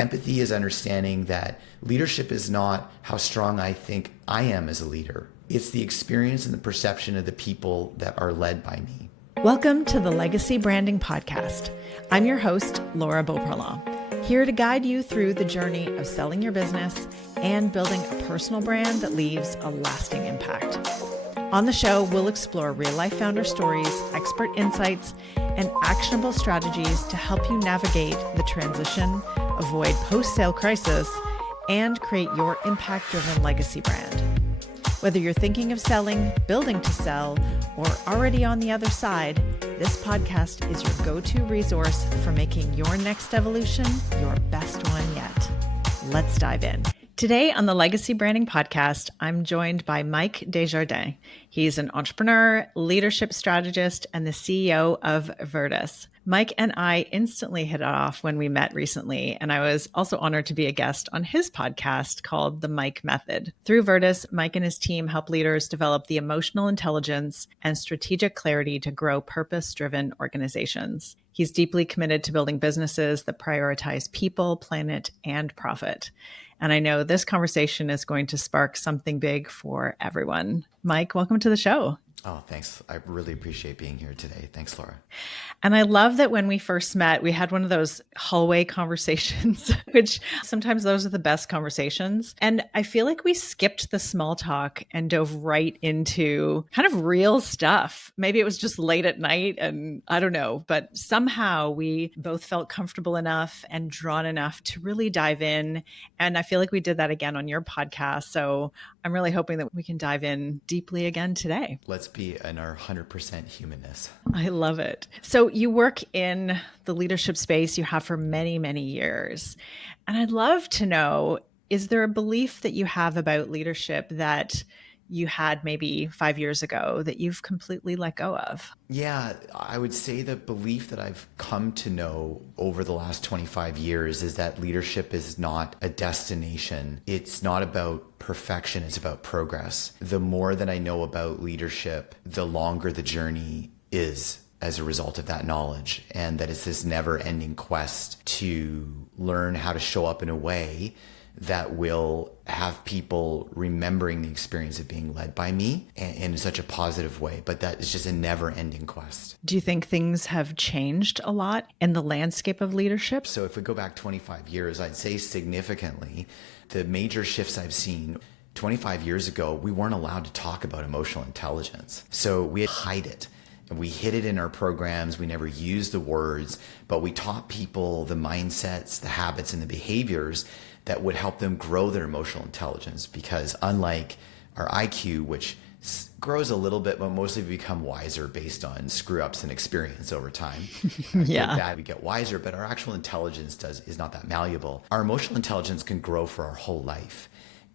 Empathy is understanding that leadership is not how strong I think I am as a leader. It's the experience and the perception of the people that are led by me. Welcome to the Legacy Branding Podcast. I'm your host, Laura Beauprelant, here to guide you through the journey of selling your business and building a personal brand that leaves a lasting impact. On the show, we'll explore real-life founder stories, expert insights, and actionable strategies to help you navigate the transition, avoid post-sale crisis, and create your impact-driven legacy brand. Whether you're thinking of selling, building to sell, or already on the other side, this podcast is your go-to resource for making your next evolution your best one yet. Let's dive in. Today on the Legacy Branding Podcast, I'm joined by Mike Desjardins. He's an entrepreneur, leadership strategist, and the CEO of Virtus. Mike and I instantly hit it off when we met recently, and I was also honored to be a guest on his podcast called The Mike Method. Through Virtus, Mike and his team help leaders develop the emotional intelligence and strategic clarity to grow purpose-driven organizations. He's deeply committed to building businesses that prioritize people, planet, and profit. And I know this conversation is going to spark something big for everyone. Mike, welcome to the show. Oh, thanks. I really appreciate being here today. Thanks, Laura. And I love that when we first met, we had one of those hallway conversations, which sometimes those are the best conversations. And I feel like we skipped the small talk and dove right into kind of real stuff. Maybe it was just late at night and I don't know, but somehow we both felt comfortable enough and drawn enough to really dive in. And I feel like we did that again on your podcast. So I'm really hoping that we can dive in deeply again today. Let's be in our 100% humanness. I love it. So you work in the leadership space you have for many, many years. And I'd love to know, is there a belief that you have about leadership that you had maybe 5 years ago that you've completely let go of? Yeah, I would say the belief that I've come to know over the last 25 years is that leadership is not a destination. It's not about perfection, it's about progress. The more that I know about leadership, the longer the journey is as a result of that knowledge, and that it's this never-ending quest to learn how to show up in a way that will have people remembering the experience of being led by me in such a positive way. But that is just a never-ending quest. Do you think things have changed a lot in the landscape of leadership? So if we go back 25 years, I'd say significantly, the major shifts I've seen 25 years ago, we weren't allowed to talk about emotional intelligence. So we hide it. We hid it in our programs. We never used the words, but we taught people the mindsets, the habits, and the behaviors that would help them grow their emotional intelligence. Because unlike our IQ, which grows a little bit, but mostly we become wiser based on screw ups and experience over time. Yeah. That we get wiser, but our actual intelligence is not that malleable. Our emotional intelligence can grow for our whole life.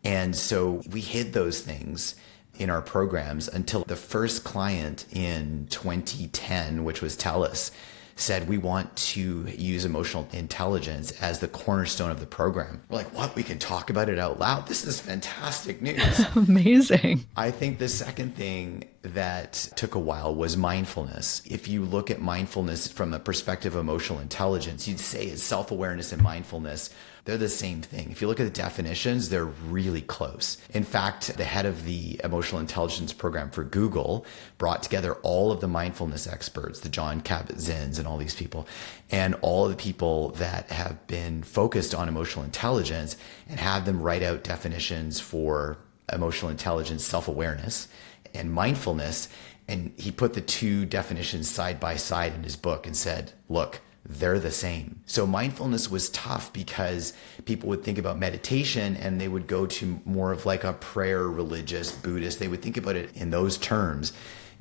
And so we hid those things in our programs until the first client in 2010, which was TELUS, said, we want to use emotional intelligence as the cornerstone of the program. We're like, what? We can talk about it out loud? This is fantastic news. Amazing. I think the second thing that took a while was mindfulness. If you look at mindfulness from the perspective of emotional intelligence, you'd say it's self-awareness and mindfulness. They're the same thing. If you look at the definitions, they're really close. In fact, the head of the emotional intelligence program for Google brought together all of the mindfulness experts, the John Kabat-Zinns and all these people, and all of the people that have been focused on emotional intelligence, and have them write out definitions for emotional intelligence, self-awareness, and mindfulness. And he put the two definitions side by side in his book and said, look, they're the same. So mindfulness was tough because people would think about meditation and they would go to more of like a prayer, religious, Buddhist. They would think about it in those terms,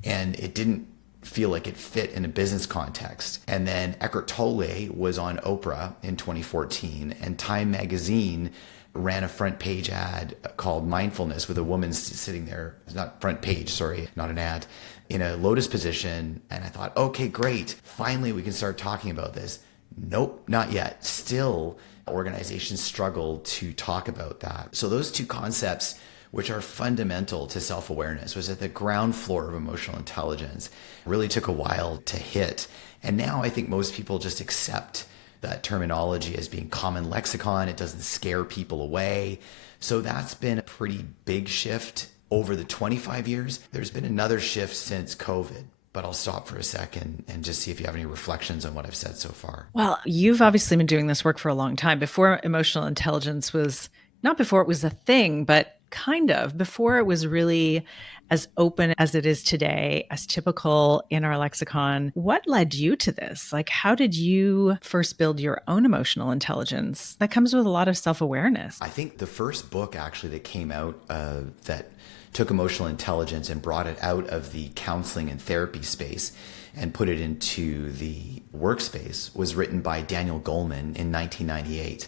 and it didn't feel like it fit in a business context. And then Eckhart Tolle was on Oprah in 2014, and Time magazine ran a front page ad called Mindfulness with a woman sitting there, not front page, sorry, not an ad, in a lotus position. And I thought, okay, great. Finally, we can start talking about this. Nope, not yet. Still, organizations struggle to talk about that. So those two concepts, which are fundamental to self-awareness, was at the ground floor of emotional intelligence, really took a while to hit. And now I think most people just accept that terminology as being common lexicon. It doesn't scare people away. So that's been a pretty big shift over the 25 years. There's been another shift since COVID, but I'll stop for a second and just see if you have any reflections on what I've said so far. Well, you've obviously been doing this work for a long time. Before emotional intelligence was, not before it was a thing, but kind of before it was really as open as it is today, as typical in our lexicon. What led you to this? Like, how did you first build your own emotional intelligence? That comes with a lot of self-awareness. I think the first book actually that came out that took emotional intelligence and brought it out of the counseling and therapy space and put it into the workspace was written by Daniel Goleman in 1998.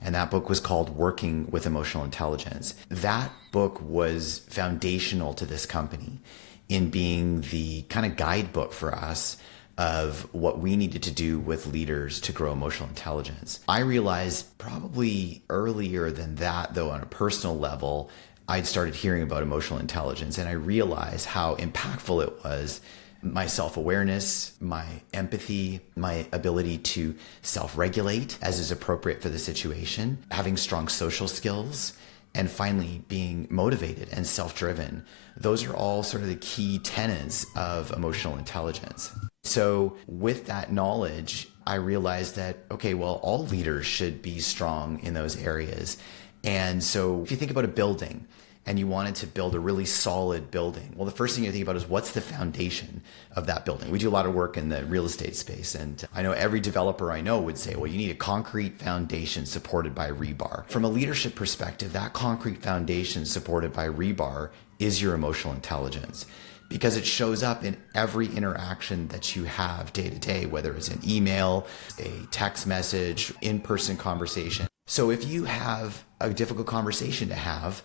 And that book was called Working with Emotional Intelligence. That book was foundational to this company in being the kind of guidebook for us of what we needed to do with leaders to grow emotional intelligence. I realized probably earlier than that, though, on a personal level, I'd started hearing about emotional intelligence, and I realized how impactful it was. My self-awareness, my empathy, my ability to self-regulate as is appropriate for the situation, having strong social skills, and finally being motivated and self-driven. Those are all sort of the key tenets of emotional intelligence. So with that knowledge, I realized that, okay, well, all leaders should be strong in those areas. And so if you think about a building, and you wanted to build a really solid building, well, the first thing you think about is what's the foundation of that building? We do a lot of work in the real estate space, and I know every developer I know would say, well, you need a concrete foundation supported by rebar. From a leadership perspective, that concrete foundation supported by rebar is your emotional intelligence, because it shows up in every interaction that you have day to day, whether it's an email, a text message, in-person conversation. So if you have a difficult conversation to have,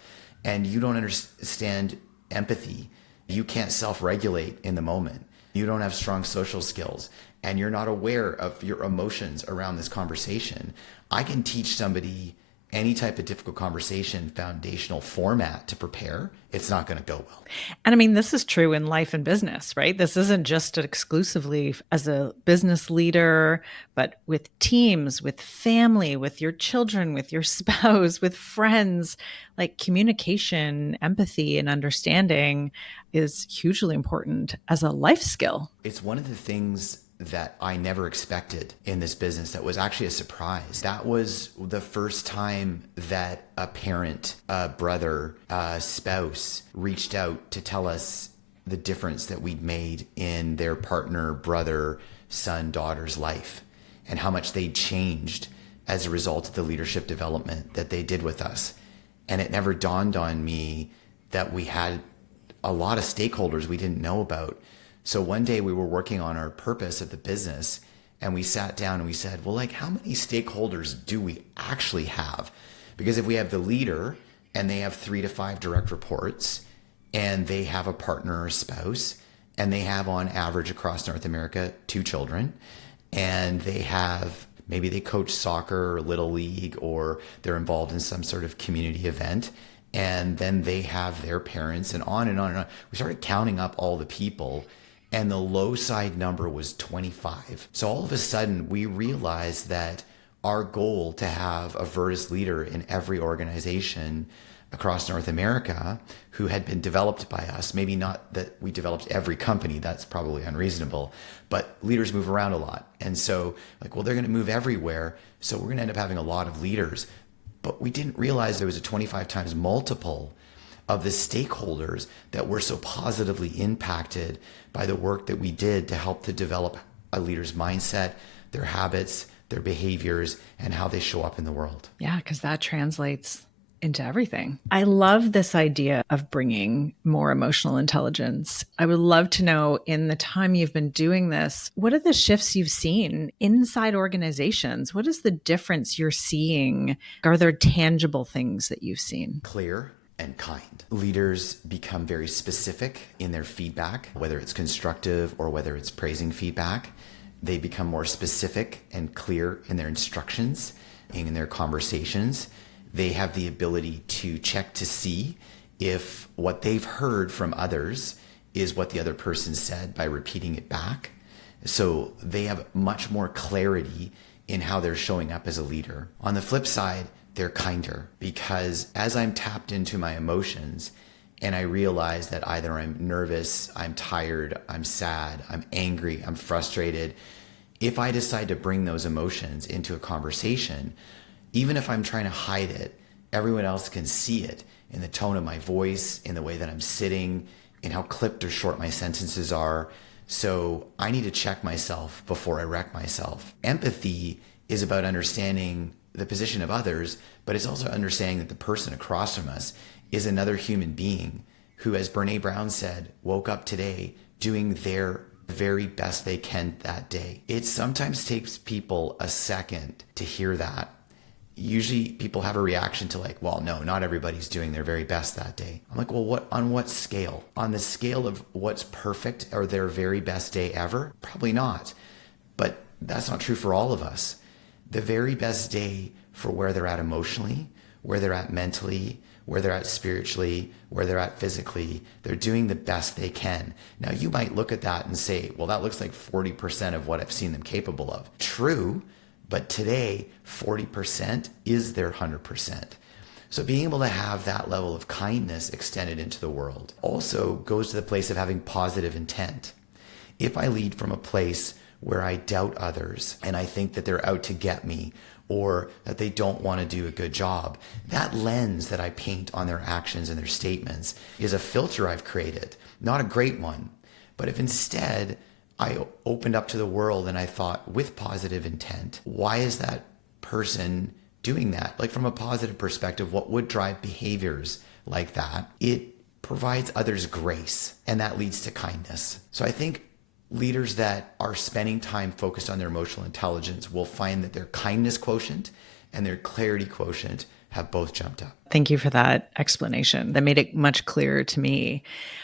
and you don't understand empathy, you can't self-regulate in the moment, you don't have strong social skills, and you're not aware of your emotions around this conversation, I can teach somebody any type of difficult conversation foundational format to prepare. It's not going to go well. And I mean, this is true in life and business, right? This isn't just exclusively as a business leader, but with teams, with family, with your children, with your spouse, with friends. Like communication, empathy, and understanding is hugely important as a life skill. It's one of the things that I never expected in this business that was actually a surprise. That was the first time that a parent, a brother, a spouse reached out to tell us the difference that we'd made in their partner, brother, son, daughter's life, and how much they'd changed as a result of the leadership development that they did with us. And it never dawned on me that we had a lot of stakeholders we didn't know about. So one day we were working on our purpose of the business, and we sat down and we said, well, like, how many stakeholders do we actually have? Because if we have the leader and they have 3 to 5 direct reports, and they have a partner or spouse, and they have on average across North America 2 children, and they have, maybe they coach soccer or little league, or they're involved in some sort of community event, and then they have their parents, and on and on and on. We started counting up all the people, and the low side number was 25. So all of a sudden we realized that our goal to have a Virtus leader in every organization across North America who had been developed by us, maybe not that we developed every company, that's probably unreasonable, but leaders move around a lot. And so like, well, they're going to move everywhere, so we're going to end up having a lot of leaders. But we didn't realize there was a 25 times multiple of the stakeholders that were so positively impacted by the work that we did to help to develop a leader's mindset, their habits, their behaviors, and how they show up in the world. Yeah, because that translates into everything. I love this idea of bringing more emotional intelligence. I would love to know, in the time you've been doing this, what are the shifts you've seen inside organizations? What is the difference you're seeing? Are there tangible things that you've seen? Clear and kind. Leaders become very specific in their feedback, whether it's constructive or whether it's praising feedback. They become more specific and clear in their instructions, in their conversations. They have the ability to check to see if what they've heard from others is what the other person said by repeating it back. So they have much more clarity in how they're showing up as a leader. On the flip side, they're kinder, because as I'm tapped into my emotions and I realize that either I'm nervous, I'm tired, I'm sad, I'm angry, I'm frustrated, if I decide to bring those emotions into a conversation, even if I'm trying to hide it, everyone else can see it in the tone of my voice, in the way that I'm sitting, in how clipped or short my sentences are. So I need to check myself before I wreck myself. Empathy is about understanding the position of others, but it's also understanding that the person across from us is another human being who, as Brene Brown said, woke up today doing their very best they can that day. It sometimes takes people a second to hear that. Usually people have a reaction to like, well, no, not everybody's doing their very best that day. I'm like, well, on what scale? On the scale of what's perfect or their very best day ever? Probably not. But that's not true for all of us. The very best day for where they're at emotionally, where they're at mentally, where they're at spiritually, where they're at physically, they're doing the best they can. Now, you might look at that and say, well, that looks like 40% of what I've seen them capable of. True, but today, 40% is their 100%. So being able to have that level of kindness extended into the world also goes to the place of having positive intent. If I lead from a place where I doubt others and I think that they're out to get me, or that they don't want to do a good job, that lens that I paint on their actions and their statements is a filter I've created, not a great one. But if instead I opened up to the world and I thought with positive intent, why is that person doing that? Like from a positive perspective, what would drive behaviors like that? It provides others grace, and that leads to kindness. So I think leaders that are spending time focused on their emotional intelligence will find that their kindness quotient and their clarity quotient have both jumped up. Thank you for that explanation. That made it much clearer to me.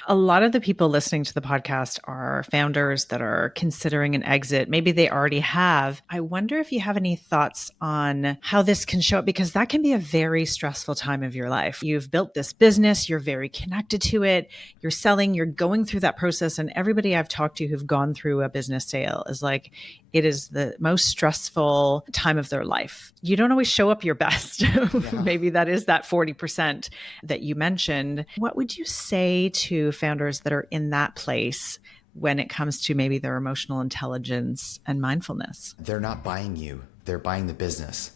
A lot of the people listening to the podcast are founders that are considering an exit. Maybe they already have. I wonder if you have any thoughts on how this can show up, because that can be a very stressful time of your life. You've built this business, you're very connected to it, you're selling, you're going through that process. And everybody I've talked to who've gone through a business sale is like, it is the most stressful time of their life. You don't always show up your best. Maybe that is that 40% that you mentioned. What would you say to founders that are in that place when it comes to maybe their emotional intelligence and mindfulness? They're not buying you, they're buying the business.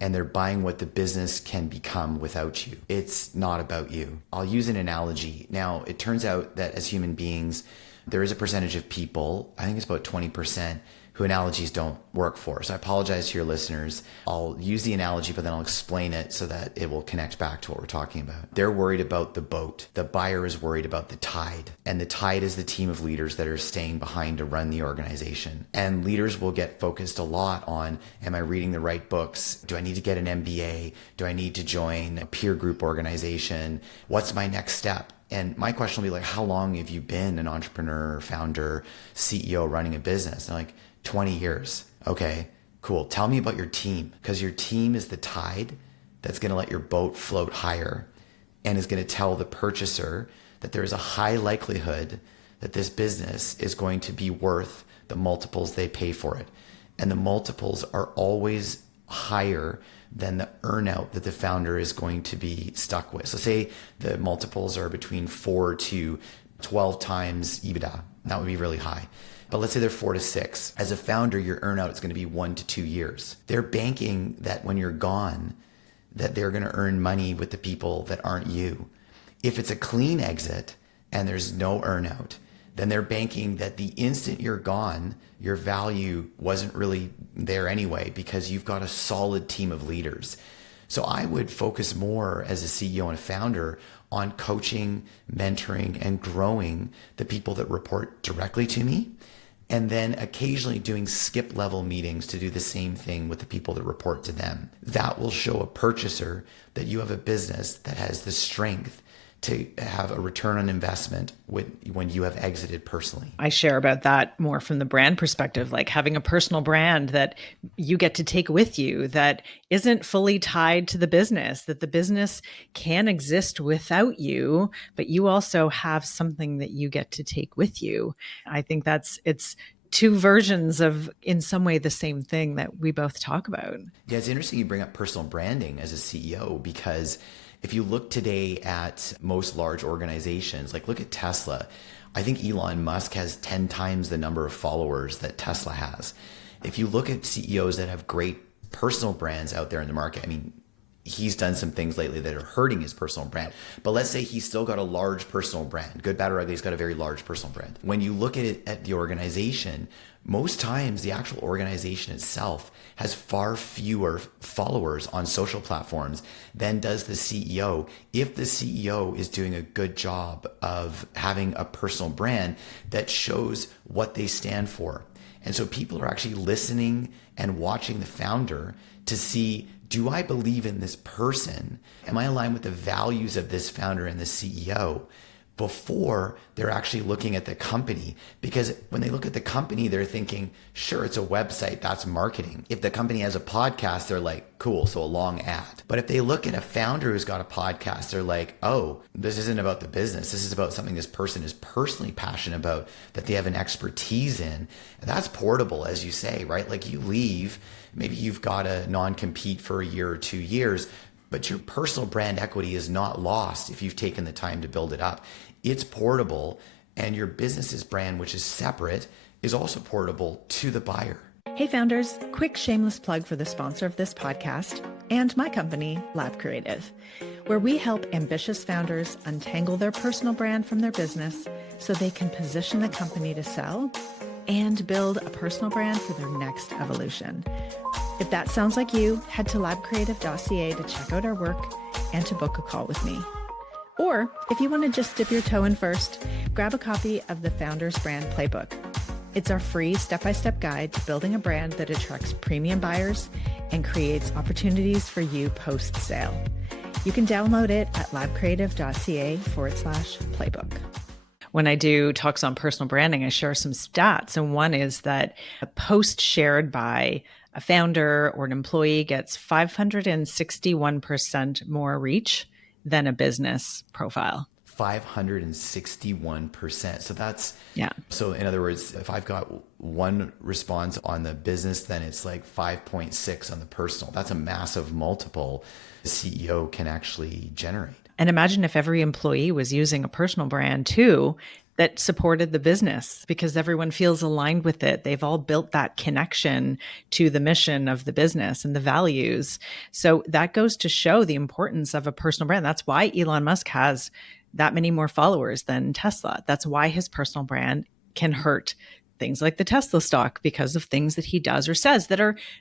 And they're buying what the business can become without you. It's not about you. I'll use an analogy. Now, it turns out that as human beings, there is a percentage of people, I think it's about 20%, who analogies don't work for. So I apologize to your listeners. I'll use the analogy, but then I'll explain it so that it will connect back to what we're talking about. They're worried about the boat. The buyer is worried about the tide. And the tide is the team of leaders that are staying behind to run the organization. And leaders will get focused a lot on, am I reading the right books? Do I need to get an MBA? Do I need to join a peer group organization? What's my next step? And my question will be like, how long have you been an entrepreneur, founder, CEO running a business? And like, 20 years. Okay, cool. Tell me about your team, because your team is the tide that's going to let your boat float higher and is going to tell the purchaser that there is a high likelihood that this business is going to be worth the multiples they pay for it. And the multiples are always higher than the earnout that the founder is going to be stuck with. So say the multiples are between 4 to 12 times EBITDA. That would be really high. But let's say they're 4 to 6. As a founder, your earnout is going to be 1 to 2 years. They're banking that when you're gone, that they're going to earn money with the people that aren't you. If it's a clean exit and there's no earnout, then they're banking that the instant you're gone, your value wasn't really there anyway, because you've got a solid team of leaders. So I would focus more as a CEO and a founder on coaching, mentoring, and growing the people that report directly to me. And then occasionally doing skip level meetings to do the same thing with the people that report to them. That will show a purchaser that you have a business that has the strength to have a return on investment when you have exited personally. I share about that more from the brand perspective, like having a personal brand that you get to take with you that isn't fully tied to the business, that the business can exist without you, but you also have something that you get to take with you. I think it's two versions of, in some way, the same thing that we both talk about. Yeah, it's interesting you bring up personal branding as a CEO, because if you look today at most large organizations, like look at Tesla, I think Elon Musk has 10 times the number of followers that Tesla has. If you look at CEOs that have great personal brands out there in the market, I mean, he's done some things lately that are hurting his personal brand. But let's say he's still got a large personal brand. Good, bad, or ugly, he's got a very large personal brand. When you look at it at the organization, most times the actual organization itself has far fewer followers on social platforms than does the CEO. If the CEO is doing a good job of having a personal brand that shows what they stand for. And so people are actually listening and watching the founder to see, do I believe in this person? Am I aligned with the values of this founder and the CEO before they're actually looking at the company? Because when they look at the company, they're thinking, sure, it's a website, that's marketing. If the company has a podcast, they're like, cool, so a long ad. But if they look at a founder who's got a podcast, they're like, oh, this isn't about the business. This is about something this person is personally passionate about, that they have an expertise in. And that's portable, as you say, right? Like you leave, maybe you've got a non-compete for a year or 2 years, but your personal brand equity is not lost if you've taken the time to build it up. It's portable, and your business's brand, which is separate, is also portable to the buyer. Hey founders, quick shameless plug for the sponsor of this podcast and my company, Lab Creative, where we help ambitious founders untangle their personal brand from their business so they can position the company to sell and build a personal brand for their next evolution. If that sounds like you, head to labcreative.ca to check out our work and to book a call with me. Or if you want to just dip your toe in first, grab a copy of the Founders Brand Playbook. It's our free step-by-step guide to building a brand that attracts premium buyers and creates opportunities for you post-sale. You can download it at labcreative.ca/playbook. When I do talks on personal branding, I share some stats. And one is that a post shared by a founder or an employee gets 561% more reach than a business profile. 561%. So that's, yeah. So in other words, if I've got one response on the business, then it's like 5.6 on the personal. That's a massive multiple the CEO can actually generate. And imagine if every employee was using a personal brand too, that supported the business, because everyone feels aligned with it. They've all built that connection to the mission of the business and the values. So that goes to show the importance of a personal brand. That's why Elon Musk has that many more followers than Tesla. That's why his personal brand can hurt things like the Tesla stock because of things that he does or says that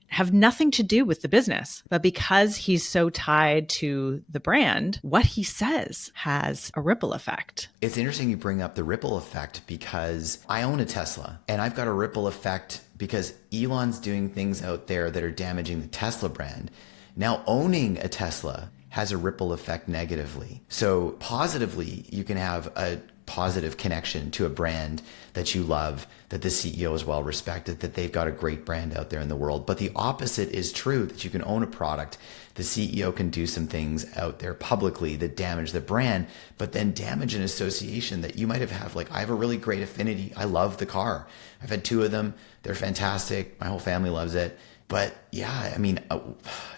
have nothing to do with the business. But because he's so tied to the brand, what he says has a ripple effect. It's interesting you bring up the ripple effect, because I own a Tesla and I've got a ripple effect because Elon's doing things out there that are damaging the Tesla brand. Now owning a Tesla has a ripple effect negatively. So positively, you can have a positive connection to a brand that you love, that the CEO is well respected, that they've got a great brand out there in the world. But the opposite is true, that you can own a product, the CEO can do some things out there publicly that damage the brand, but then damage an association that you might have had. Like, I have a really great affinity. I love the car. I've had 2 of them. They're fantastic. My whole family loves it. But yeah, I mean,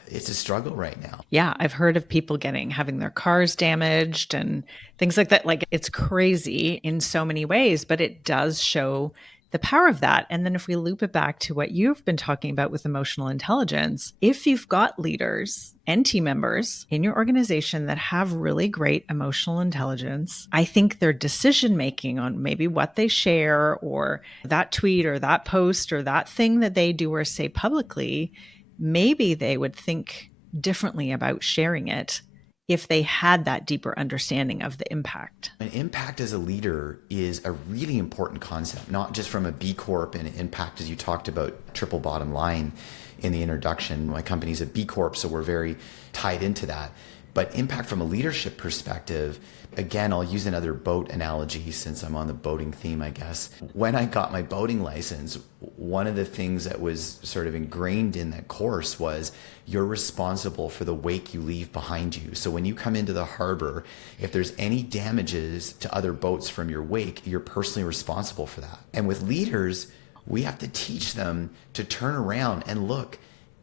it's a struggle right now. Yeah, I've heard of people having their cars damaged and things like that. Like, it's crazy in so many ways, but it does show the power of that. And then if we loop it back to what you've been talking about with emotional intelligence, if you've got leaders and team members in your organization that have really great emotional intelligence, I think their decision-making on maybe what they share or that tweet or that post or that thing that they do or say publicly, maybe they would think differently about sharing it if they had that deeper understanding of the impact. An impact as a leader is a really important concept, not just from a B Corp and impact, as you talked about, triple bottom line in the introduction. My company's a B Corp, so we're very tied into that. But impact from a leadership perspective, again, I'll use another boat analogy since I'm on the boating theme, I guess. When I got my boating license, one of the things that was sort of ingrained in that course was you're responsible for the wake you leave behind you. So when you come into the harbor, if there's any damages to other boats from your wake, you're personally responsible for that. And with leaders, We have to teach them to turn around and look.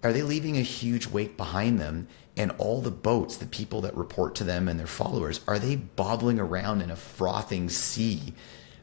Are they leaving a huge wake behind them? And all the boats, the people that report to them and their followers, are they bobbling around in a frothing sea?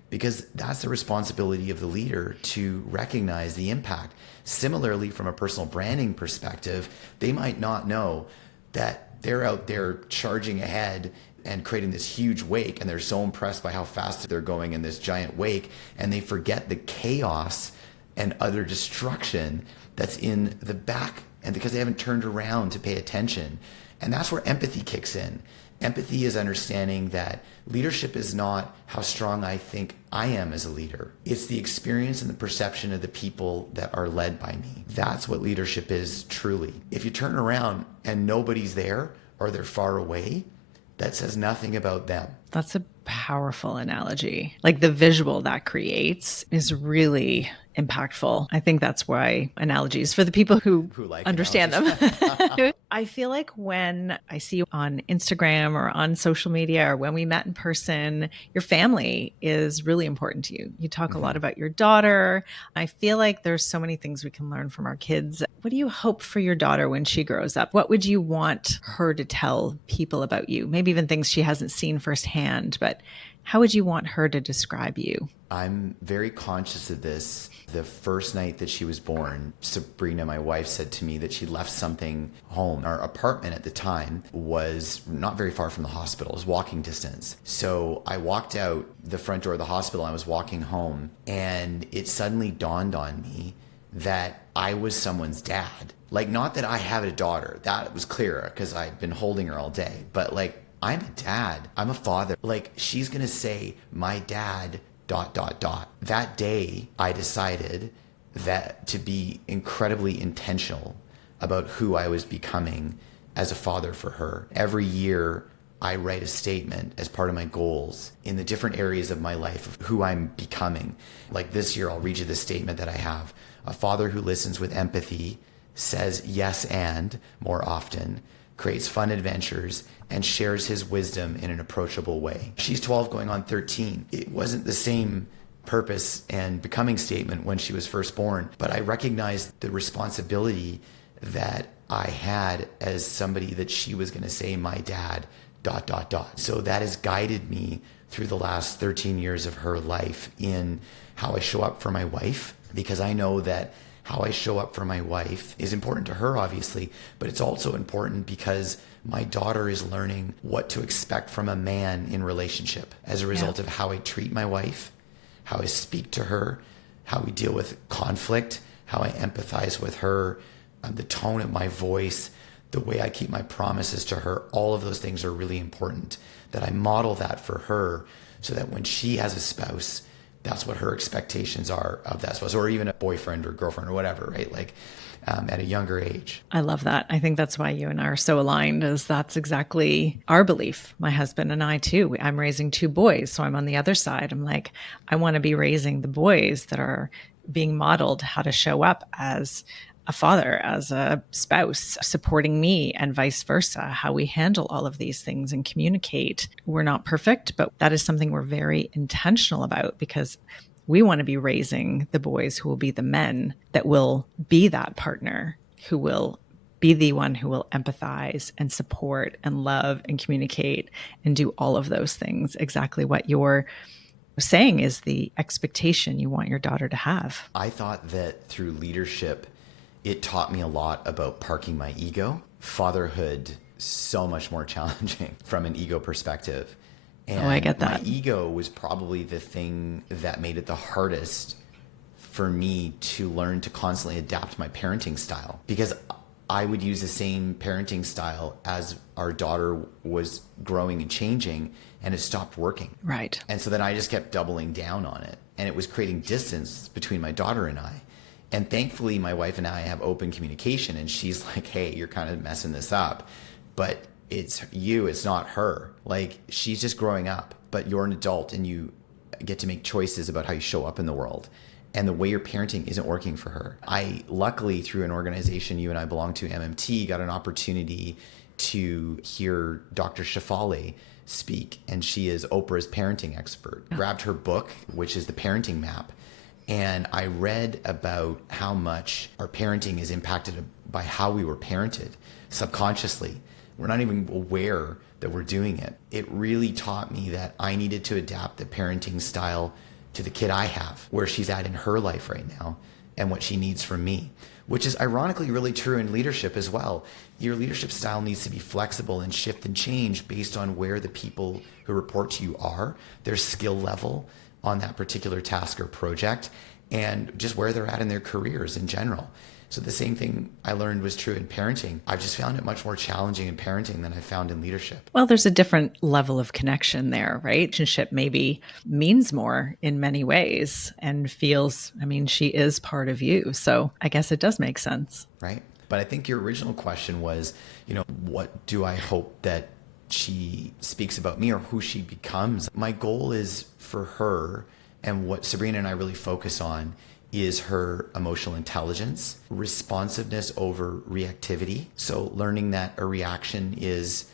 Because that's the responsibility of the leader to recognize the impact. Similarly, from a personal branding perspective, they might not know that they're out there charging ahead and creating this huge wake, and they're so impressed by how fast they're going in this giant wake, and they forget the chaos and other destruction that's in the back, and because they haven't turned around to pay attention. And that's where empathy kicks in. Empathy is understanding that leadership is not how strong I think I am as a leader. It's the experience and the perception of the people that are led by me. That's what leadership is truly. If you turn around and nobody's there or they're far away, that says nothing about them. That's a powerful analogy. Like the visual that creates is really impactful. I think that's why analogies for the people who like understand them. I feel like when I see you on Instagram or on social media or when we met in person, your family is really important to you. You talk a lot about your daughter. I feel like there's so many things we can learn from our kids. What do you hope for your daughter when she grows up? What would you want her to tell people about you? Maybe even things she hasn't seen firsthand, but how would you want her to describe you? I'm very conscious of this. The first night that she was born, Sabrina, my wife, said to me that she left something home. Our apartment at the time was not very far from the hospital. It was walking distance. So I walked out the front door of the hospital. I was walking home, and it suddenly dawned on me that I was someone's dad. Like, not that I have a daughter. That was clear because I'd been holding her all day. But like, I'm a dad. I'm a father. Like, she's going to say, my dad, ... That day, I decided that to be incredibly intentional about who I was becoming as a father for her. Every year, I write a statement as part of my goals in the different areas of my life of who I'm becoming. Like this year, I'll read you the statement that I have. A father who listens with empathy, says yes and more often, creates fun adventures, and shares his wisdom in an approachable way. She's 12 going on 13. It wasn't the same purpose and becoming statement when she was first born, but I recognized the responsibility that I had as somebody that she was going to say, my dad, ... So that has guided me through the last 13 years of her life in how I show up for my wife, because I know that how I show up for my wife is important to her, obviously, but it's also important because my daughter is learning what to expect from a man in relationship as a result of how I treat my wife, how I speak to her, how we deal with conflict, how I empathize with her, the tone of my voice, the way I keep my promises to her. All of those things are really important, that I model that for her so that when she has a spouse, that's what her expectations are of that spouse, or even a boyfriend or girlfriend or whatever, right? Like at a younger age. I love that. I think that's why you and I are so aligned, is that's exactly our belief. My husband and I too. I'm raising two boys, so I'm on the other side. I'm like, I want to be raising the boys that are being modeled how to show up as a father, as a spouse, supporting me, and vice versa, how we handle all of these things and communicate. We're not perfect, but that is something we're very intentional about, because we want to be raising the boys who will be the men that will be that partner, who will be the one who will empathize and support and love and communicate and do all of those things. Exactly what you're saying is the expectation you want your daughter to have. I thought that through leadership, it taught me a lot about parking my ego. Fatherhood, so much more challenging from an ego perspective. And I get that. My ego was probably the thing that made it the hardest for me to learn to constantly adapt my parenting style, because I would use the same parenting style as our daughter was growing and changing, and it stopped working. Right. And so then I just kept doubling down on it, and it was creating distance between my daughter and I. And thankfully, my wife and I have open communication, and she's like, hey, you're kind of messing this up, but it's you, it's not her. Like, she's just growing up, but you're an adult and you get to make choices about how you show up in the world. And the way you're parenting isn't working for her. I, luckily, through an organization you and I belong to, MMT, got an opportunity to hear Dr. Shafale speak. And she is Oprah's parenting expert. Grabbed her book, which is the parenting map, And I read about how much our parenting is impacted by how we were parented subconsciously. We're not even aware that we're doing it. It really taught me that I needed to adapt the parenting style to the kid I have, where she's at in her life right now, and what she needs from me, which is ironically really true in leadership as well. Your leadership style needs to be flexible and shift and change based on where the people who report to you are, their skill level on that particular task or project, and just where they're at in their careers in general. So the same thing I learned was true in parenting. I've just found it much more challenging in parenting than I found in leadership. Well, there's a different level of connection there, right? Relationship maybe means more in many ways and feels, she is part of you. So I guess it does make sense. Right. But I think your original question was, what do I hope that she speaks about me or who she becomes? My goal is for her, and what Sabrina and I really focus on is her emotional intelligence, responsiveness over reactivity. So learning that a reaction is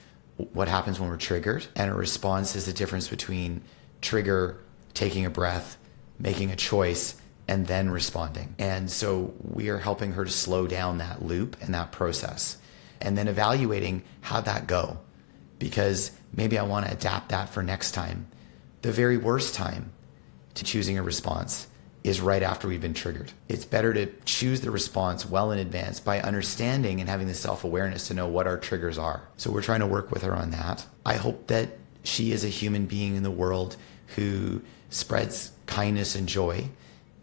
what happens when we're triggered, and a response is the difference between trigger, taking a breath, making a choice, and then responding. And so we are helping her to slow down that loop and that process, and then evaluating how'd that go, because maybe I want to adapt that for next time. The very worst time to choosing a response is right after we've been triggered. It's better to choose the response well in advance by understanding and having the self-awareness to know what our triggers are. So we're trying to work with her on that. I hope that she is a human being in the world who spreads kindness and joy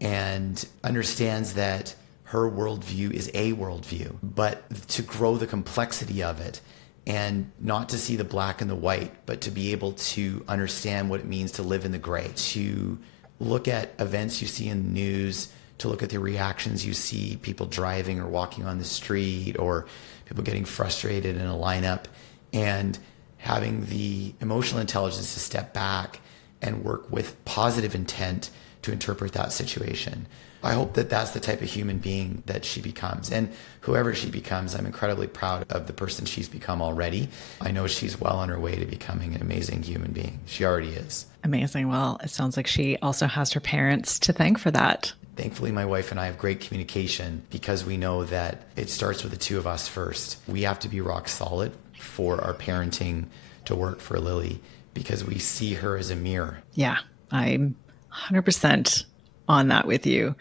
and understands that her worldview is a worldview, but to grow the complexity of it and not to see the black and the white, but to be able to understand what it means to live in the gray, to look at events you see in the news, to look at the reactions you see, people driving or walking on the street, or people getting frustrated in a lineup, and having the emotional intelligence to step back and work with positive intent to interpret that situation. I hope that that's the type of human being that she becomes. And whoever she becomes, I'm incredibly proud of the person she's become already. I know she's well on her way to becoming an amazing human being. She already is. Amazing. Well, it sounds like she also has her parents to thank for that. Thankfully, my wife and I have great communication because we know that it starts with the two of us first. We have to be rock solid for our parenting to work for Lily because we see her as a mirror. Yeah, I'm 100% on that with you.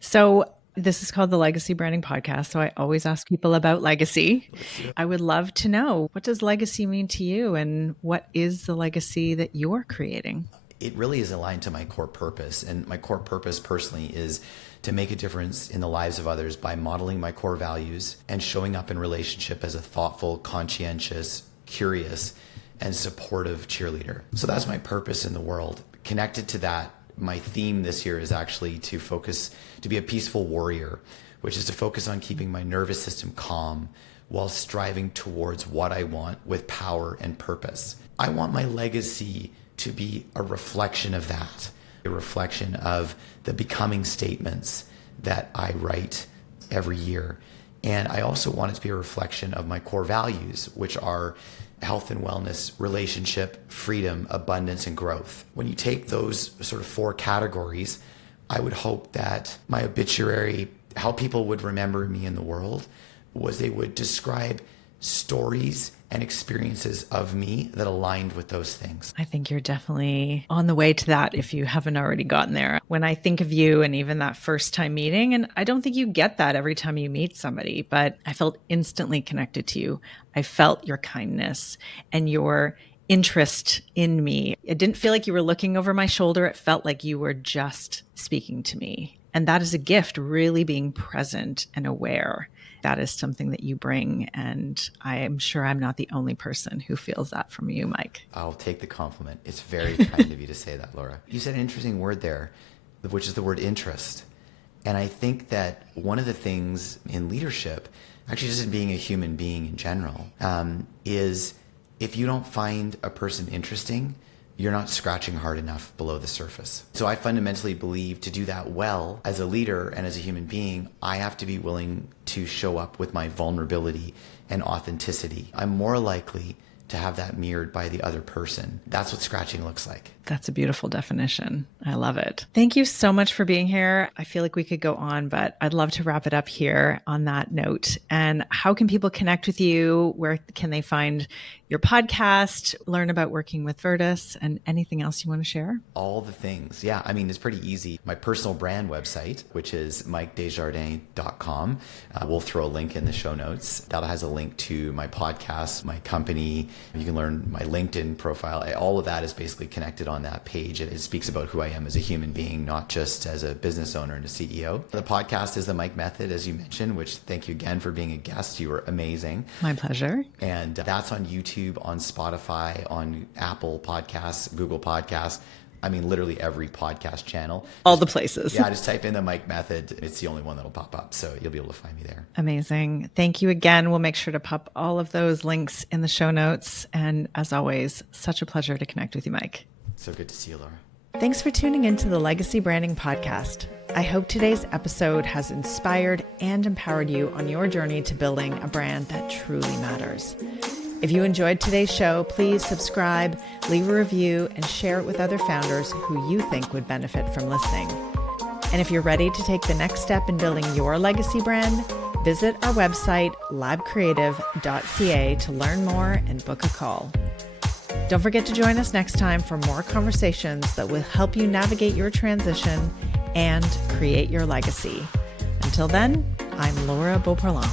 So this is called the Legacy Branding Podcast. So I always ask people about legacy. I would love to know, what does legacy mean to you, and what is the legacy that you're creating? It really is aligned to my core purpose. And my core purpose personally is to make a difference in the lives of others by modeling my core values and showing up in relationship as a thoughtful, conscientious, curious, and supportive cheerleader. So that's my purpose in the world. Connected to that, my theme this year is actually to be a peaceful warrior, which is to focus on keeping my nervous system calm while striving towards what I want with power and purpose. I want my legacy to be a reflection of that, a reflection of the becoming statements that I write every year. And I also want it to be a reflection of my core values, which are health and wellness, relationship, freedom, abundance, and growth. When you take those sort of four categories, I would hope that my obituary, how people would remember me in the world, was they would describe stories and experiences of me that aligned with those things. I think you're definitely on the way to that if you haven't already gotten there. When I think of you and even that first time meeting, and I don't think you get that every time you meet somebody, but I felt instantly connected to you. I felt your kindness and your interest in me. It didn't feel like you were looking over my shoulder. It felt like you were just speaking to me. And that is a gift, really being present and aware. That is something that you bring. And I am sure I'm not the only person who feels that from you, Mike. I'll take the compliment. It's very kind of you to say that, Laura. You said an interesting word there, which is the word interest. And I think that one of the things in leadership, actually just in being a human being in general, is if you don't find a person interesting, you're not scratching hard enough below the surface. So I fundamentally believe to do that well as a leader and as a human being, I have to be willing to show up with my vulnerability and authenticity. I'm more likely to have that mirrored by the other person. That's what scratching looks like. That's a beautiful definition. I love it. Thank you so much for being here. I feel like we could go on, but I'd love to wrap it up here on that note. And how can people connect with you? Where can they find your podcast, learn about working with Virtus, and anything else you want to share? All the things. Yeah, I mean, it's pretty easy. My personal brand website, which is mikedesjardins.com. We'll throw a link in the show notes. That has a link to my podcast, my company. You can learn my LinkedIn profile. All of that is basically connected on that page. It speaks about who I am as a human being, not just as a business owner and a CEO. The podcast is the Mike Method, as you mentioned, which thank you again for being a guest. You were amazing. My pleasure. And that's on YouTube, on Spotify, on Apple Podcasts, Google Podcasts. I mean, literally every podcast channel. All the places. Yeah, just type in the Mike Method. It's the only one that'll pop up. So you'll be able to find me there. Amazing. Thank you again. We'll make sure to pop all of those links in the show notes. And as always, such a pleasure to connect with you, Mike. So good to see you, Laura. Thanks for tuning into the Legacy Branding Podcast. I hope today's episode has inspired and empowered you on your journey to building a brand that truly matters. If you enjoyed today's show, please subscribe, leave a review, and share it with other founders who you think would benefit from listening. And if you're ready to take the next step in building your legacy brand, visit our website, labcreative.ca, to learn more and book a call. Don't forget to join us next time for more conversations that will help you navigate your transition and create your legacy. Until then, I'm Laura Beauparlant.